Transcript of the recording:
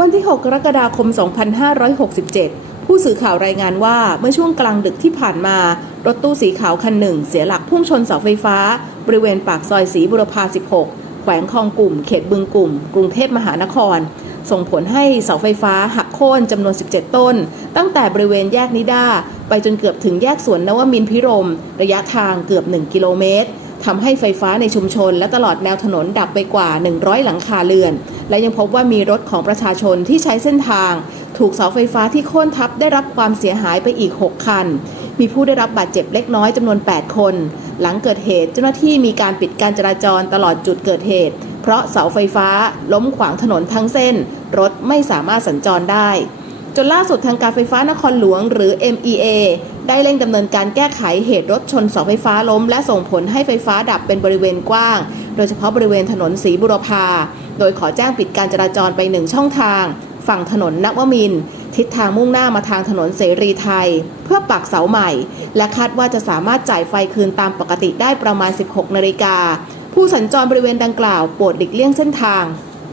วันที่ 6 กรกฎาคม 2567 ผู้สื่อข่าวรายงานว่าเมื่อช่วงกลางดึกที่ผ่านมา รถตู้สีขาวคันหนึ่ง เสียหลักพุ่งชนเสาไฟฟ้า บริเวณปากซอยสีบุรพา 16 แขวงคลองกลุ่ม เขตบึงกลุ่ม กรุงเทพมหานคร ส่งผลให้เสาไฟฟ้าหักโค่นจำนวน 17 ต้น ตั้งแต่บริเวณแยกนิด้า ไปจนเกือบถึงแยกสวนนวมินพิรม ระยะทางเกือบ 1 กิโลเมตร ทำให้ไฟฟ้าในชุมชน และตลอดแนวถนนดับไปกว่า 100 หลังคาเรือน และยังพบว่ามีรถของประชาชนที่ใช้เส้นทาง ถูกเสาไฟฟ้าที่โค่นทับได้รับความเสียหายไปอีก 6 คัน มีผู้ได้รับบาดเจ็บเล็กน้อยจำนวน 8 คน หลังเกิดเหตุเจ้าหน้าที่มีการปิดการจราจรตลอดจุดเกิดเหตุ เพราะเสาไฟฟ้าล้มขวางถนนทั้งเส้น รถไม่สามารถสัญจรได้จนล่าสุดทางการไฟฟ้านครหลวงหรือ MEA ได้เร่งดำเนินการแก้ไขเหตุรถชนเสาไฟฟ้าล้ม และส่งผลให้ไฟฟ้าดับเป็นบริเวณกว้าง โดยเฉพาะบริเวณถนนสีบุรพา โดยขอแจ้งปิดการจราจรไปหนึ่งช่องทาง ฝั่งถนนนวมิน ทิศทางมุ่งหน้ามาทางถนนเสรีไทย เพื่อปักเสาใหม่ และคาดว่าจะสามารถจ่ายไฟคืนตามปกติได้ประมาณ 16 นาฬิกาผู้สัญจรบริเวณดังกล่าวโปรดหลีกเลี่ยงเส้นทาง